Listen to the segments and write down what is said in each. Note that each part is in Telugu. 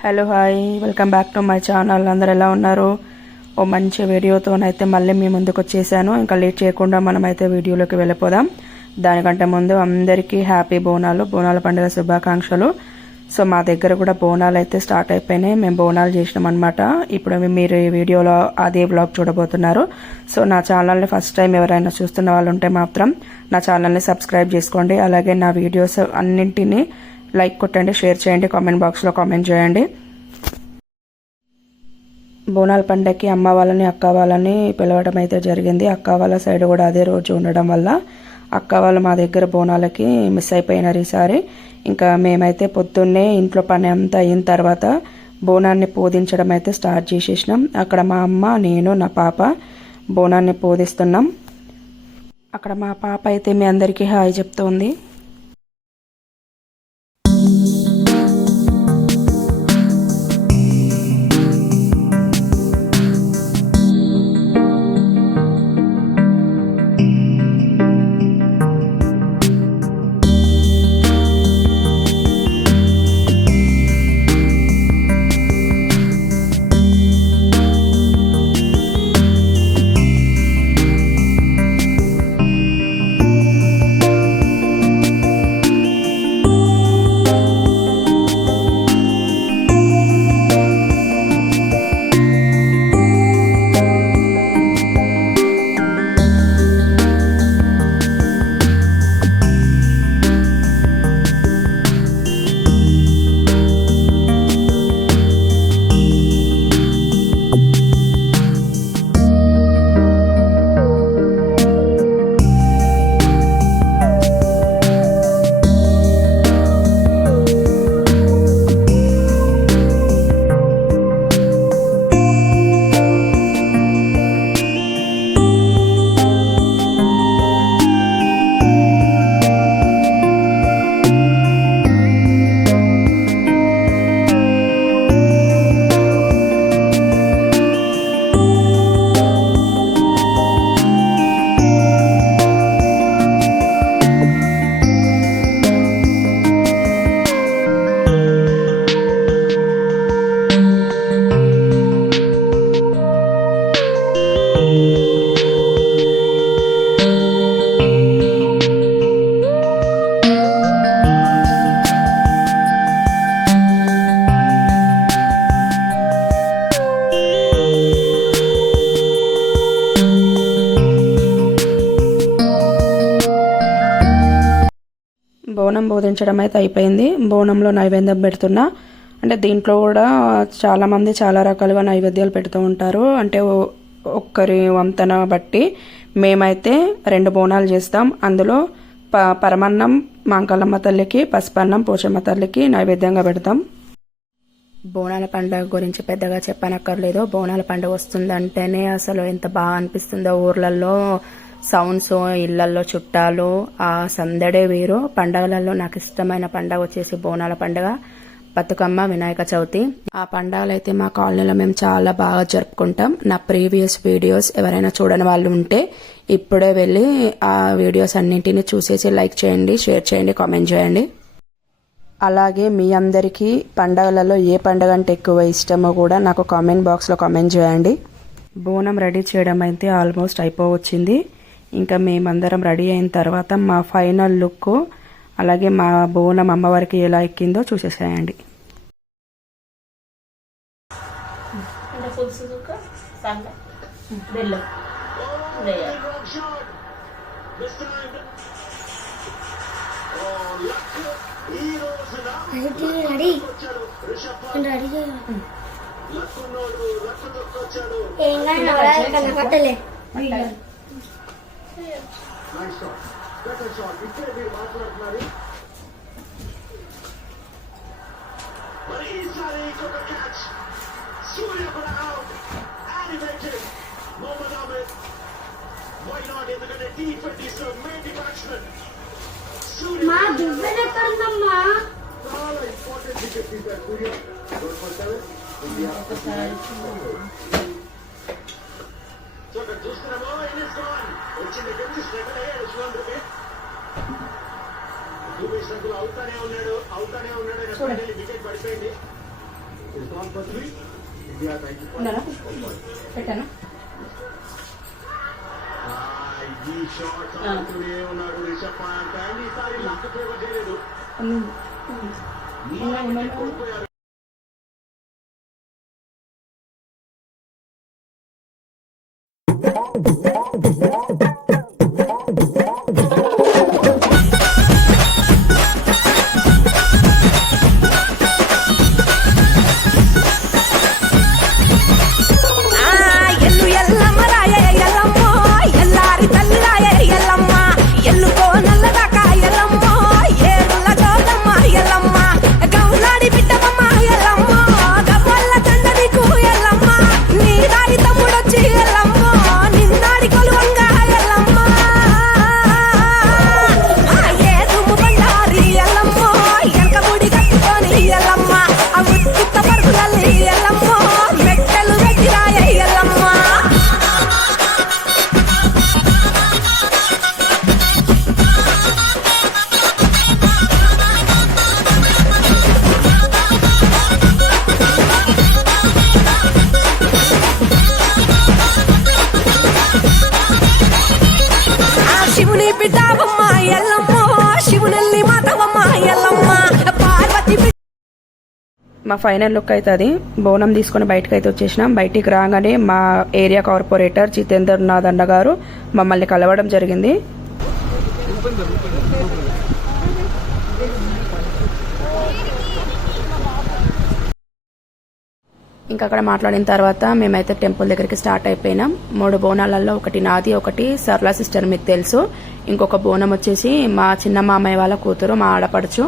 Hello hi, welcome back to my channel. అందరు ఎలా ఉన్నారు? ఓ మంచి వీడియోతోనైతే మళ్ళీ మీ ముందుకు వచ్చేసాను. ఇంకా లేట్ చేయకుండా మనమైతే వీడియోలోకి వెళ్ళిపోదాం. దానికంటే ముందు అందరికీ హ్యాపీ బోనాల పండుగ శుభాకాంక్షలు. సో మా దగ్గర కూడా బోనాలు అయితే స్టార్ట్ అయిపోయినాయి. మేము బోనాలు చేసినాం అనమాట. ఇప్పుడు మీరు ఈ వీడియోలో అదే వ్లాగ్ చూడబోతున్నారు. సో నా ఛానల్ని ఫస్ట్ టైం ఎవరైనా చూస్తున్న వాళ్ళు ఉంటే మాత్రం నా ఛానల్ని సబ్స్క్రైబ్ చేసుకోండి. అలాగే నా వీడియోస్ అన్నింటినీ లైక్ కొట్టండి, షేర్ చేయండి, కామెంట్ బాక్స్లో కామెంట్ చేయండి. బోనాల పండగకి అమ్మ వాళ్ళని అక్క వాళ్ళని పిలవడం అయితే జరిగింది. అక్క వాళ్ళ సైడ్ కూడా అదే రోజు ఉండడం వల్ల అక్క వాళ్ళు మా దగ్గర బోనాలకి మిస్ అయిపోయినారు ఈసారి. ఇంకా మేమైతే పొద్దున్నే ఇంట్లో పని అంతా అయిన తర్వాత బోనాన్ని పూజించడం అయితే స్టార్ట్ చేసేసినాం. అక్కడ మా అమ్మ, నేను, నా పాప బోనాన్ని పూజిస్తున్నాం. అక్కడ మా పాప అయితే మీ అందరికీ హాయ్ చెప్తోంది. బోనం బోధించడం అయితే అయిపోయింది. బోనంలో నైవేద్యం పెడుతున్నా. అంటే దీంట్లో కూడా చాలామంది చాలా రకాలుగా నైవేద్యాలు పెడుతూ ఉంటారు. అంటే ఒక్కరి వంతన బట్టి మేమైతే 2 బోనాలు చేస్తాం. అందులో పరమన్నం మాంకాలమ్మ తల్లికి, పసుపన్నం పోచమ్మ తల్లికి నైవేద్యంగా పెడతాం. బోనాల పండుగ గురించి పెద్దగా చెప్పనక్కర్లేదు. బోనాల పండుగ వస్తుందంటేనే అసలు ఎంత బాగా అనిపిస్తుందో. ఊర్లలో సౌండ్స్, ఇళ్లలో చుట్టాలు, ఆ సందడే వేరు. పండగలలో నాకు ఇష్టమైన పండగ వచ్చేసి బోనాల పండుగ, బతుకమ్మ, వినాయక చవితి. ఆ పండుగలు అయితే మా కాలనీలో మేము చాలా బాగా జరుపుకుంటాం. నా ప్రీవియస్ వీడియోస్ ఎవరైనా చూడని వాళ్ళు ఉంటే ఇప్పుడే వెళ్ళి ఆ వీడియోస్ అన్నింటినీ చూసేసి లైక్ చేయండి, షేర్ చేయండి, కామెంట్ చేయండి. అలాగే మీ అందరికీ పండగలలో ఏ పండుగ అంటే ఎక్కువ ఇష్టమో కూడా నాకు కామెంట్ బాక్స్లో కామెంట్ చేయండి. బోనం రెడీ చేయడం అయితే ఆల్మోస్ట్ అయిపోవచ్చింది. ఇంకా మేమందరం రెడీ అయిన తర్వాత మా ఫైనల్ లుక్, అలాగే మా బోనం అమ్మవారికి ఎలా ఎక్కిందో చూసేసేయండి. మా దువ్వెనెక్కడుందమ్మా? పెట్టాను. మా ఫైనల్ లుక్ అయితే అది. బోనం తీసుకొని బయటకు అయితే వచ్చేసినాం. బయటికి రాగానే మా ఏరియా కార్పొరేటర్ జితేంద్రనాథ్ అన్న గారు మమ్మల్ని కలవడం జరిగింది. ఇంకా అక్కడ మాట్లాడిన తర్వాత మేమైతే టెంపుల్ దగ్గరికి స్టార్ట్ అయిపోయినాం. 3 బోనాలలో ఒకటి నాది, ఒకటి సరళ సిస్టర్ మీకు తెలుసు, ఇంకొక బోనం వచ్చేసి మా చిన్న మామయ్య వాళ్ళ కూతురు, మా ఆడపడుచు.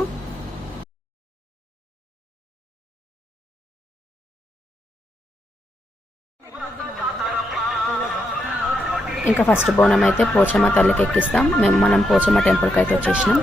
ఇంకా ఫస్ట్ బోనం అయితే పోచమ్మ తల్లికి ఎక్కిస్తాం. మనం పోచమ్మ టెంపుల్కి అయితే వచ్చేసినాం.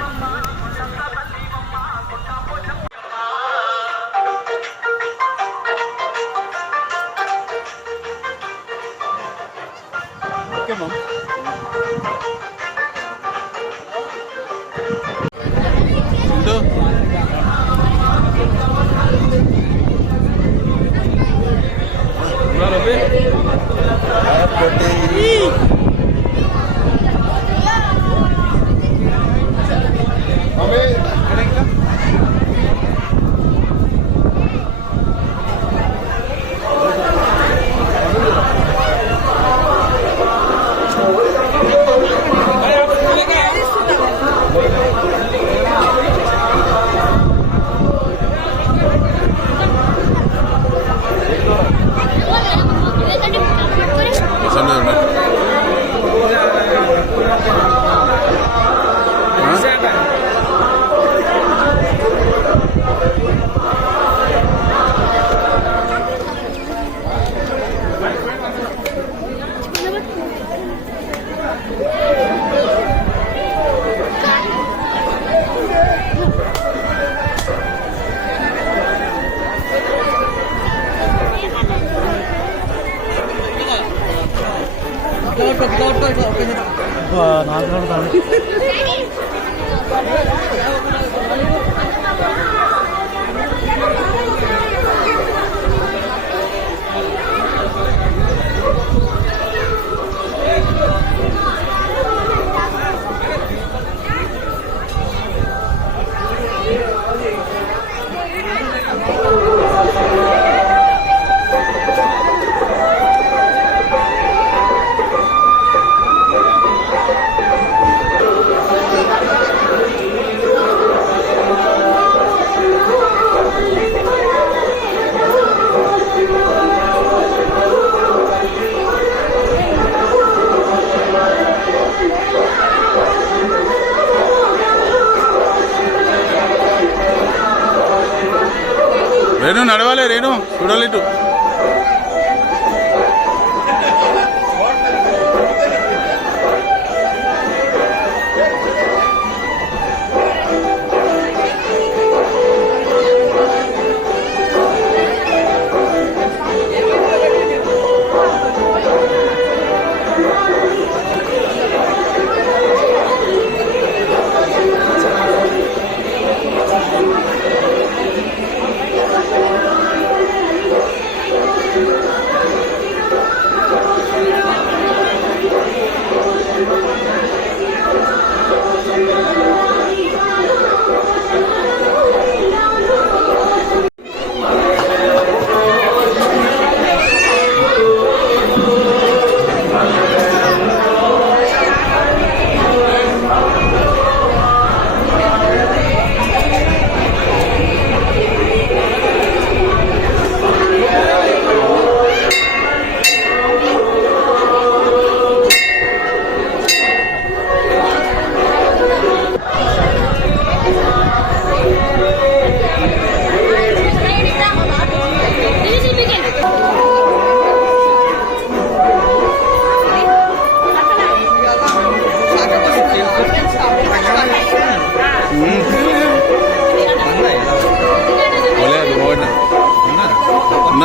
రేణు నడవాలి, రేణు చూడాలి ఇటు.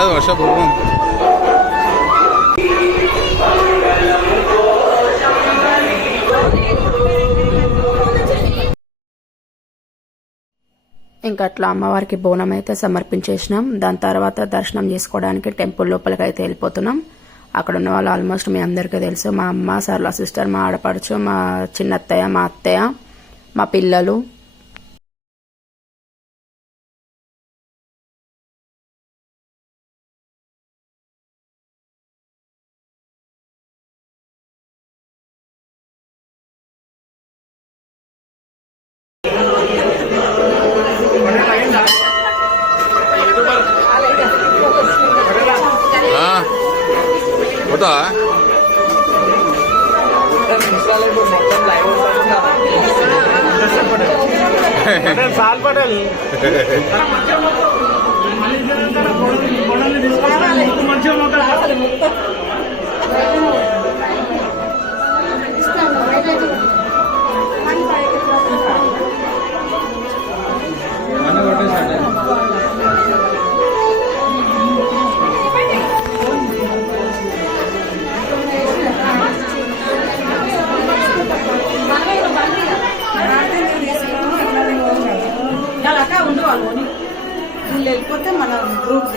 ఉన్నది వర్షపూర్వం. ఇంకా అట్లా అమ్మవారికి బోనం అయితే సమర్పించేసినాం. దాని తర్వాత దర్శనం చేసుకోవడానికి టెంపుల్ లోపలికి అయితే వెళ్ళిపోతున్నాం. అక్కడ ఉన్న వాళ్ళు ఆల్మోస్ట్ మీ అందరికీ తెలుసు. మా అమ్మ, సర్లా సిస్టర్, మా ఆడపడుచు, మా చిన్నత్తయ్య, మా అత్తయ్య, మా పిల్లలు. పోతా సాల్ పడాలి వెళ్ళిపోతే మన గ్రూప్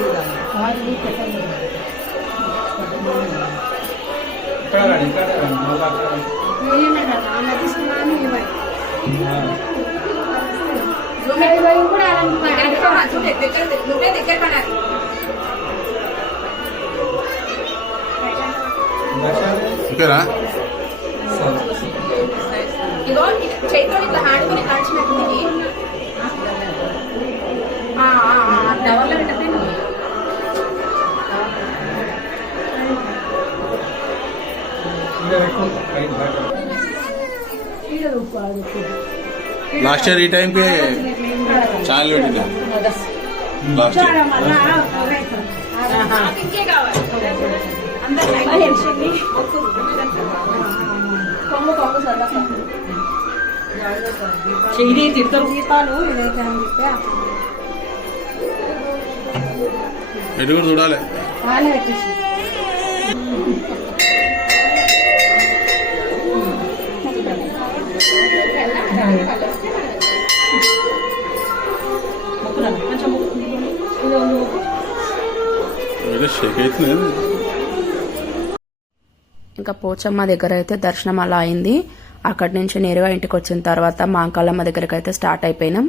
ఓకేనా? ఇగో చేతితో ఇట్లా ఆడుకుని కాల్చినట్టు డవర్లో పెట్టండి. లాస్ట్ ఇయర్ ఈ టైంకి ఛానల్ పెట్టిందా? లాస్ట్ ఇయర్ దీపాలు ఇదైతే అని చెప్పి ఎటు కూడా చూడాలి. వాళ్ళే పెట్టేసి షేక్ అవుతుంది. ఇంకా పోచమ్మ దగ్గర అయితే దర్శనం అలా అయింది. అక్కడి నుంచి నేరుగా ఇంటికి వచ్చిన తర్వాత మాంకాలమ్మ దగ్గరికి అయితే స్టార్ట్ అయిపోయినాం.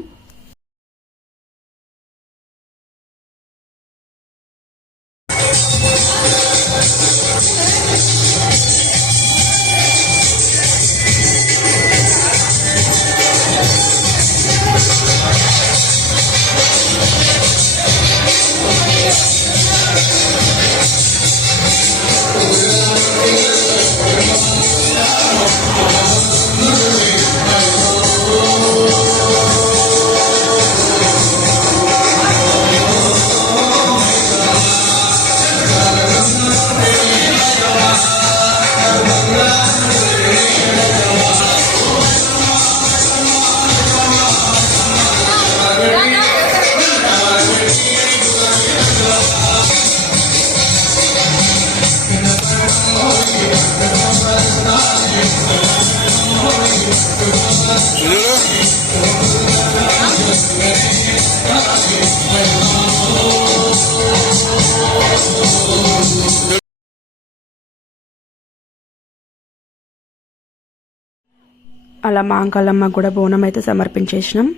అలా మాంకాలమ్మ కూడా బోనం అయితే సమర్పించేసినాం.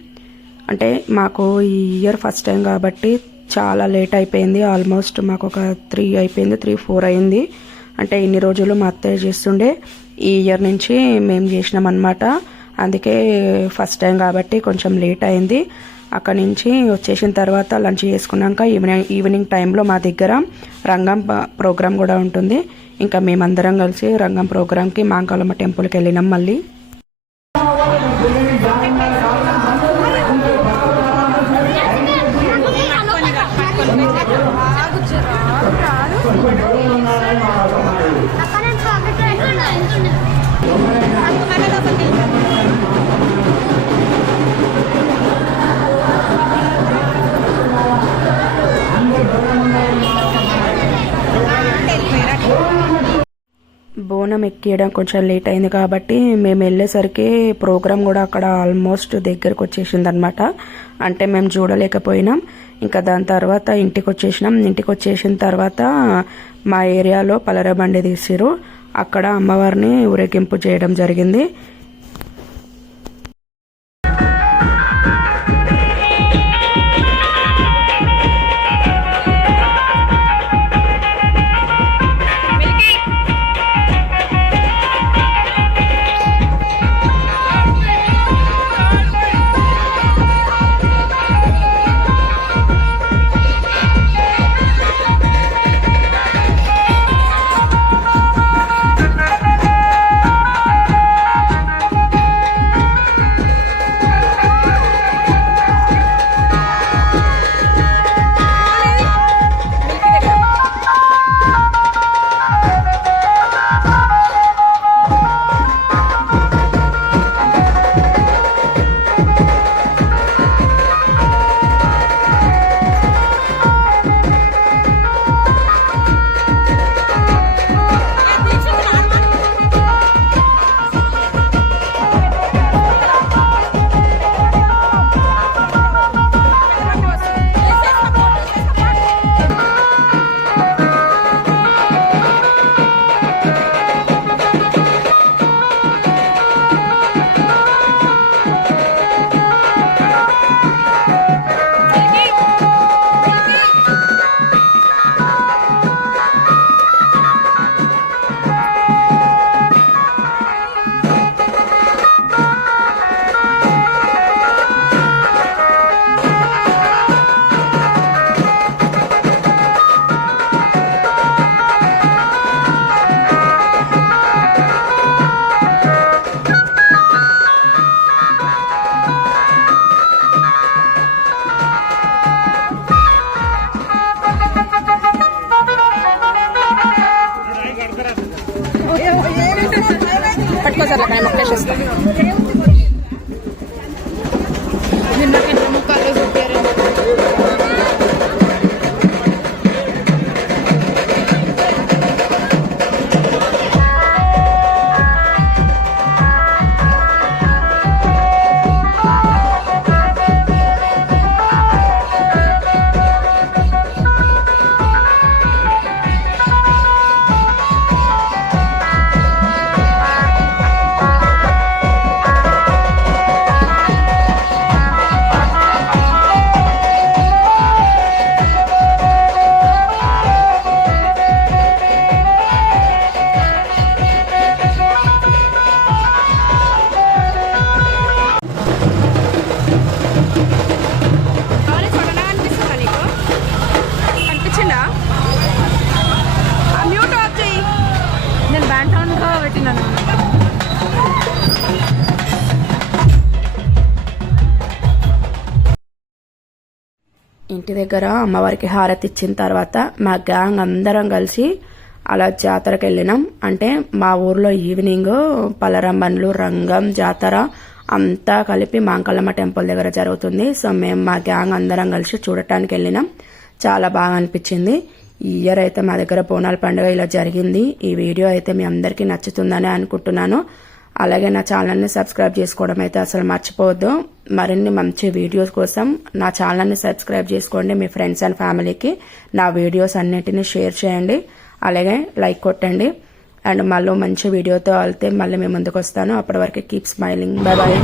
అంటే మాకు ఈ ఇయర్ ఫస్ట్ టైం కాబట్టి చాలా లేట్ అయిపోయింది. ఆల్మోస్ట్ మాకు ఒక 3 అయిపోయింది, 3-4 అయింది. అంటే ఇన్ని రోజులు మా అత్తయ్య చేస్తుండే, ఈ ఇయర్ నుంచి మేము చేసినాం అన్నమాట. అందుకే ఫస్ట్ టైం కాబట్టి కొంచెం లేట్ అయింది. అక్కడి నుంచి వచ్చేసిన తర్వాత లంచ్ చేసుకున్నాక ఈవినింగ్ టైంలో మా దగ్గర రంగం ప్రోగ్రామ్ కూడా ఉంటుంది. ఇంకా మేమందరం కలిసి రంగం ప్రోగ్రామ్కి మాంకాలమ్మ టెంపుల్కి వెళ్ళినాం. మళ్ళీ బోనం ఎక్కియడం కొంచెం లేట్ అయింది కాబట్టి మేము వెళ్ళేసరికి ప్రోగ్రామ్ కూడా అక్కడ ఆల్మోస్ట్ దగ్గరకు వచ్చేసింది అనమాట. అంటే మేము చూడలేకపోయినాం. ఇంకా దాని తర్వాత ఇంటికి వచ్చేసినాం. ఇంటికి వచ్చేసిన తర్వాత మా ఏరియాలో పలర బండి తీసిరు. అక్కడ అమ్మవారిని ఊరేగింపు చేయడం జరిగింది. ఇంటి దగ్గర అమ్మవారికి హారతి ఇచ్చిన తర్వాత మా గ్యాంగ్ అందరం కలిసి అలా జాతరకు వెళ్ళినాం. అంటే మా ఊర్లో ఈవినింగ్ పలరంబన్లు, రంగం, జాతర అంతా కలిపి మాంకళ్ళమ్మ టెంపుల్ దగ్గర జరుగుతుంది. సో మేము మా గ్యాంగ్ అందరం కలిసి చూడటానికి వెళ్ళినాం. చాలా బాగా అనిపించింది. ఈ ఇయర్ అయితే మా దగ్గర బోనాల పండుగ ఇలా జరిగింది. ఈ వీడియో అయితే మీ అందరికీ నచ్చుతుందని అనుకుంటున్నాను. అలాగే నా ఛానల్ని సబ్స్క్రైబ్ చేసుకోవడం అయితే అసలు మర్చిపోవద్దు. మరిన్ని మంచి వీడియోస్ కోసం నా ఛానల్ని సబ్స్క్రైబ్ చేసుకోండి. మీ ఫ్రెండ్స్ అండ్ ఫ్యామిలీకి నా వీడియోస్ అన్నిటిని షేర్ చేయండి. అలాగే లైక్ కొట్టండి. అండ్ మళ్ళీ మంచి వీడియోతో వెళ్తే మళ్ళీ మేము ముందుకు వస్తాను. అప్పటి వరకు కీప్ స్మైలింగ్. Bye bye.